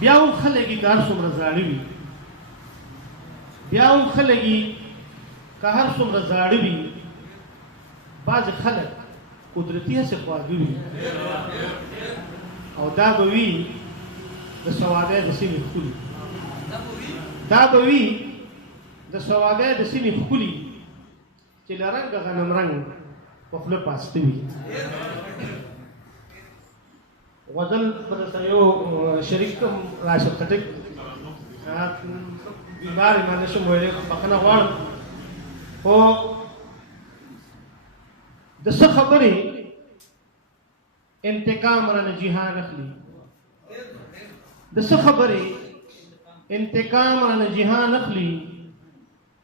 بیا هم خلک که هر څومره زاړه وي بیا هم خلک که هر څومره زاړه وي بعضې خلک قدرتي هسې خواږه وي او دا به وي د سوادۍ د سیمې ښکلي دا به وي د سوادۍ د سیمې ښکلي چې له رنګه غنم رنګ په خوله پاسته وي غزل به درته یو شریک کوم راشد خټک بیمار یې ما نشم ویلی بخښنه غواړم خو د څه خبرې انتقام رانه جهان اخلي د څه خبرې انتقام رانه جهان اخلي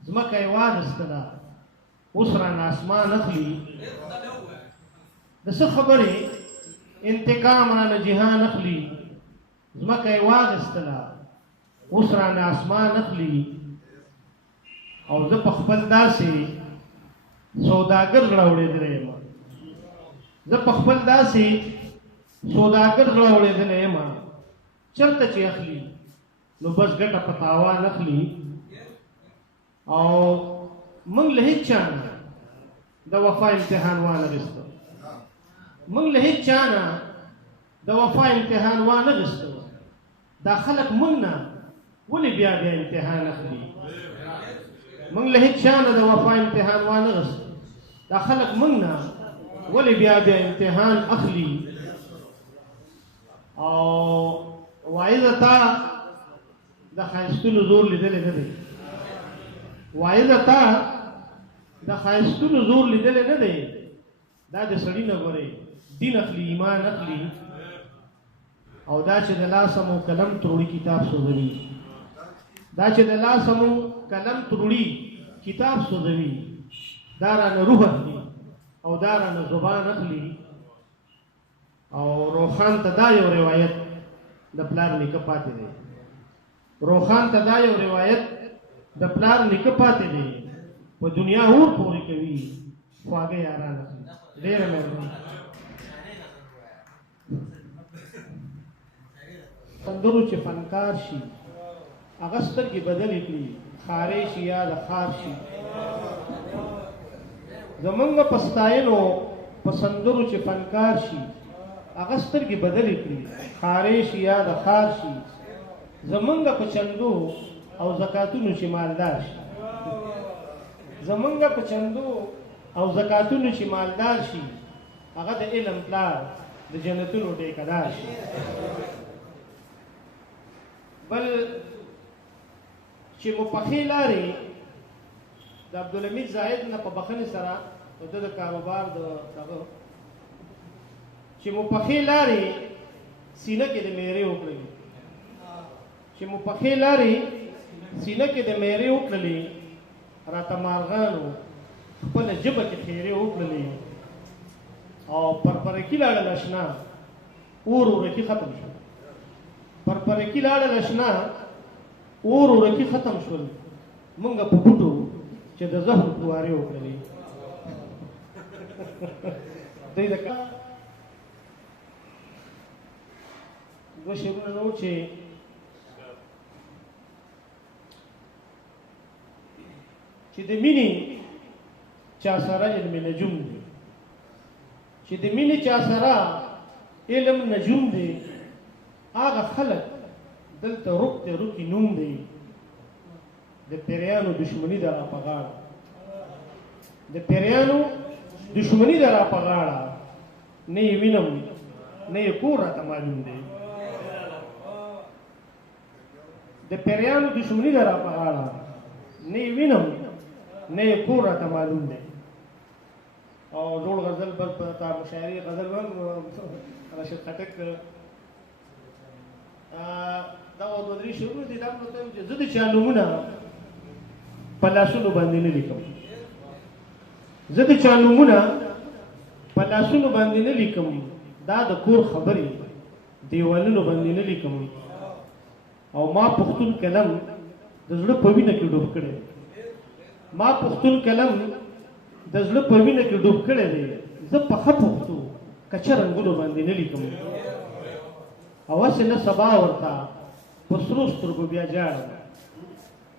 ځمکه یې واغېستله اوس رانه اسمان اخلي د څه خبرې انتقام رانه جهان اخلي ځمکه یې واغېستله اوس رانه اسمان اخلي او زه په خپل داسې سوداګر راوړېدلی یم زه په خپل داسې سوداګر راوړېدلی یم چېرته چې اخلي نو بس ګټه په تاوان اخلي او موږ له هېڅ چا نه د وفا امتحان وانخېسته موږ له هېڅ چا نه د وفا امتحان وانخېسته دا خلک موږ نه ولې بیا بیا امتحان اخلي موږ له هېڅ چا نه د وفا امتحان وانخېسته دا خلک موږ نه ولې بیا بیا امتحان اخلي او وایزه تا د ښایستونو زور لیدلی نه دی وایزه تا د ښایستونو زور لیدلی نه دی دا د سړي نه ګورې دین اخلي ایمان اخلي او دا چې د لاسه مو قلم تروړي کتاب سوځوي دا چې د لاسه مو قلم تروړي کتاب سوځوي دا رانه روح اخلي او دا رانه زبان اخلي او روخان ته دا یو روایت د پلار نیکه پاتې دی روخان ته دا یو روایت د پلار نیکه پاتې دی په دنیا اور پورې کوي خواږه یاران اخلي ډېره مهرباني سندرو چې فنکار شي هغه سترګې بدلې کړي خارې شي یا د خار شي زمونږ په ستاینو په سندرو چې فنکار شي هغه سترګې بدلې کړي خارې شي یا د خار شي زمونږ په چندو او زکاتونو چې مالدار شي زمونږ په چندو او زکاتونو چې مالدار شي هغه د علم پلار د جنتونو ټیکهدار شي بل چې مو پخې لارې د عبدالحمید زاهد نه په بخښنې سره د ده د کاروبار د دغه چې مو پخې لارې سینه کې د میرې وکړلې چې مو پخې لارې سینه کې د میرې وکړلې راته مارغانو خپله ژبه کې خیرې وکړلې او پرپرکي لاړل اشنا اور ورکي ختم شو پرپرکي لاړل اشنا اور ورکي ختم شول مونږ په بوټو چې د زهر دوارې وکړلې دوی د دوه شعرونه نو چې د مینې چا سره علم نجوم دی چې د مینې چا سره علم نجوم دی هغه خلک دلته رک دی رکي نوم دی د پیریانو دشمني ده را په غاړه د پیریانو دشمني ده را په غاړه نه یې وینم نه یې کور راته معلوم دی د پیریانو دشمني ده را په غاړه نه یې وینم نه یې کور راته معلوم دی او زوړ غزل بل په تا مشاعري غزل هم راشد خټک دا دوه درې شعرونه دي دا نو ته چې زه د چا نومونه په لاسونو باندې نه لیکم زه د چا نومونه په لاسونو باندې نه لیکم دا د کور خبرې دیوالونو باندې نه لیکم او ما پښتون قلم د زړه په وینه کې ډوب کړی ما پښتون قلم د زړه په وینه کې ډوب کړی دی زه په ښه پښتو کچه رنګونو باندې نه لیکم او هسې نه سبا ورته په سرو سترګو بیا جاړم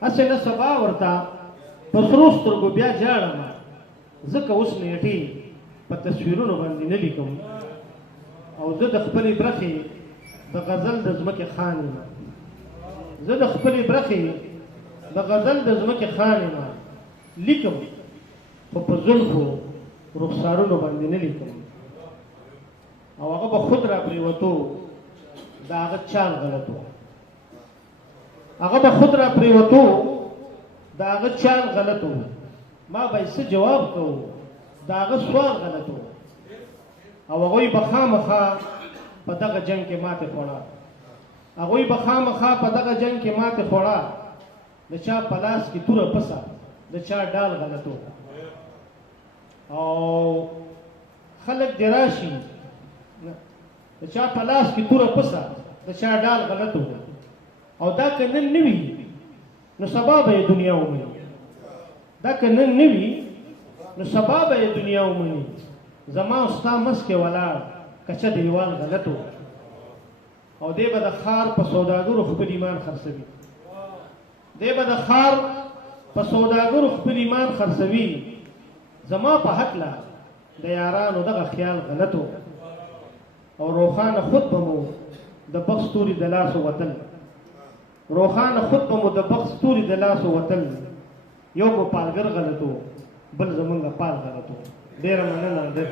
هسې نه سبا ورته په سرو سترګو بیا جاړم ځکه اوس نیټې په تصویرونو باندې نه لیکم او زه د خپلې برخې د غزل د ځمکې خان یم زه د خپلې برخې د غزل د ځمکې خان یم لیکم خو په زلفو رخسارونو باندې نه لیکم او هغه به خود را پرېوتو د هغه چال غلط و هغه به خود را پرېوتو د هغه چال غلط و ما به یې څه جواب کوو د هغه سوال غلط و او هغوی به خامخا په دغه جنګ کې ماتې خوړه هغوی به خامخا په دغه جنګ کې ماتې خوړه د چا په لاس کې توره پسه د چا ډال غلط و او خلک دې راشي د چا په لاس کې توره پسه د چا ډال غلط و او دا که نن نه وي نو سبا به یې دنیا ومني دا که نن نه وي نو سبا به یې دنیا ومني زما او ستا منځ کې ولاړ کچه دیوال غلط و او دی به د ښار په سوداګرو خپل ایمان خرڅوي دی به د ښار په سوداګرو خپل ایمان خرڅوي زما په هکله د یارانو دغه خیال غلط و او روښانه خود به مو د بخت ستوري د لاسو وتل روښانه خود به مو د بخت ستوري د لاسو وتل یو به پالګر غلط و بل زمونږ پال غلط و ډېره مننه